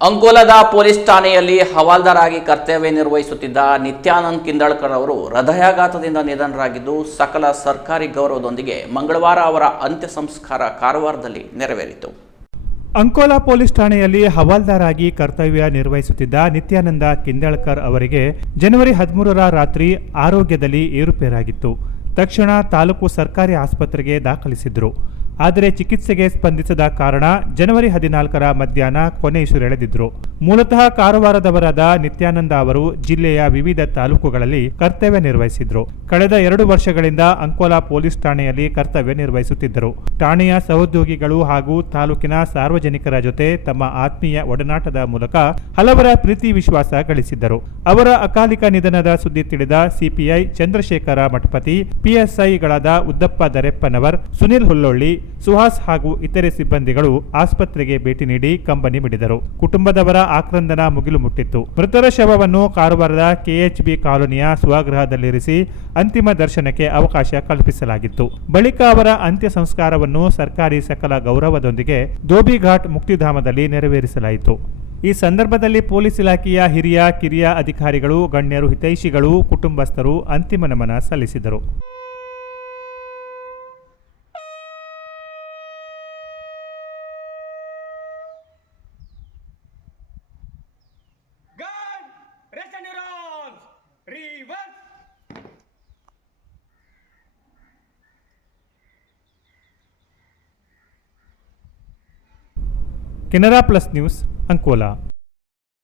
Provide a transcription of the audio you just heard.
ಅಂಕೋಲಾದ police ಠಾಣೆಯಲ್ಲಿ ಹವಾಲ್ದಾರ್ ಆಗಿ ಕರ್ತವ್ಯ ನಿರ್ವಹಿಸುತ್ತಿದ್ದ ನಿತ್ಯಾನಂದ್ ಕಿಂದಳ್ಕರ್ ಅವರು ಹೃದಯಾಘಾತದಿಂದ ನಿಧನರಾಗಿದ್ದು ಸಕಲ ಸರ್ಕಾರಿ ಗೌರವದೊಂದಿಗೆ ಮಂಗಳವಾರ ಅವರ ಅಂತ್ಯ ಸಂಸ್ಕಾರ ಕಾರವಾರದಲ್ಲಿ ನೆರವೇರಿತು. ಅಂಕೋಲಾ ಪೊಲೀಸ್ ಠಾಣೆಯಲ್ಲಿ ಹವಾಲ್ದಾರ್ ಆಗಿ ಕರ್ತವ್ಯ ನಿರ್ವಹಿಸುತ್ತಿದ್ದ ನಿತ್ಯಾನಂದ ಕಿಂದಳ್ಕರ್ ಅವರಿಗೆ ಜನವರಿ 13ರ ರಾತ್ರಿ ಆರೋಗ್ಯದಲ್ಲಿ ಏರುಪೇರಾಗಿತ್ತು. ತಕ್ಷಣ ತಾಲೂಕು ಸರ್ಕಾರಿ ಆಸ್ಪತ್ರೆಗೆ ದಾಖಲಿಸಿದ್ರು. ಆದರೆ ಚಿಕಿತ್ಸೆಗೆ ಸ್ಪಂದಿಸದ ಕಾರಣ ಜನವರಿ 14ರ ಮಧ್ಯಾಹ್ನ ಕೊನೆಯುಸಿರೆಳೆದಿದ್ರು. ಮೂಲತಃ ಕಾರವಾರದವರಾದ ನಿತ್ಯಾನಂದ ಅವರು ಜಿಲ್ಲೆಯ ವಿವಿಧ ತಾಲೂಕುಗಳಲ್ಲಿ ಕರ್ತವ್ಯ ನಿರ್ವಹಿಸಿದ್ರು. ಕಳೆದ 2 ವರ್ಷಗಳಿಂದ ಅಂಕೋಲಾ ಪೊಲೀಸ್ ಠಾಣೆಯಲ್ಲಿ ಕರ್ತವ್ಯ ನಿರ್ವಹಿಸುತ್ತಿದ್ದರು. ಠಾಣೆಯ ಸಹೋದ್ಯೋಗಿಗಳು ಹಾಗೂ ತಾಲೂಕಿನ ಸಾರ್ವಜನಿಕರ ಜೊತೆ ತಮ್ಮ ಆತ್ಮೀಯ ಒಡನಾಟದ ಮೂಲಕ ಹಲವರ ಪ್ರೀತಿ ವಿಶ್ವಾಸ ಗಳಿಸಿದ್ದರು. ಅವರ ಅಕಾಲಿಕ ನಿಧನದ ಸುದ್ದಿ ತಿಳಿದ ಸಿಪಿಐ ಚಂದ್ರಶೇಖರ ಮಠಪತಿ, ಪಿಎಸ್ಐಗಳಾದ ಉದ್ದಪ್ಪ ದರೆಪ್ಪನವರ್, ಸುನಿಲ್ ಹುಲ್ಲೊಳ್ಳಿ, ಸುಹಾಸ್ ಹಾಗೂ ಇತರೆ ಸಿಬ್ಬಂದಿಗಳು ಆಸ್ಪತ್ರೆಗೆ ಭೇಟಿ ನೀಡಿ ಕಂಬನಿ ಮಿಡಿದರು. ಕುಟುಂಬದವರ ಆಕ್ರಂದನ ಮುಗಿಲು ಮುಟ್ಟಿತ್ತು. ಮೃತರ ಶವವನ್ನು ಕಾರವಾರದ ಕೆಎಚ್ಬಿ ಕಾಲೋನಿಯ ಸ್ವಗೃಹದಲ್ಲಿರಿಸಿ ಅಂತಿಮ ದರ್ಶನಕ್ಕೆ ಅವಕಾಶ ಕಲ್ಪಿಸಲಾಗಿತ್ತು. ಬಳಿಕ ಅವರ ಅಂತ್ಯ ಸಂಸ್ಕಾರವನ್ನು ಸರ್ಕಾರಿ ಸಕಲ ಗೌರವದೊಂದಿಗೆ ಧೋಬಿಘಾಟ್ ಮುಕ್ತಿಧಾಮದಲ್ಲಿ ನೆರವೇರಿಸಲಾಯಿತು. ಈ ಸಂದರ್ಭದಲ್ಲಿ ಪೊಲೀಸ್ ಇಲಾಖೆಯ ಹಿರಿಯ ಕಿರಿಯ ಅಧಿಕಾರಿಗಳು, ಗಣ್ಯರು, ಹಿತೈಷಿಗಳು, ಕುಟುಂಬಸ್ಥರು ಅಂತಿಮ ನಮನ ಸಲ್ಲಿಸಿದರು. Canara plus news, Ankola.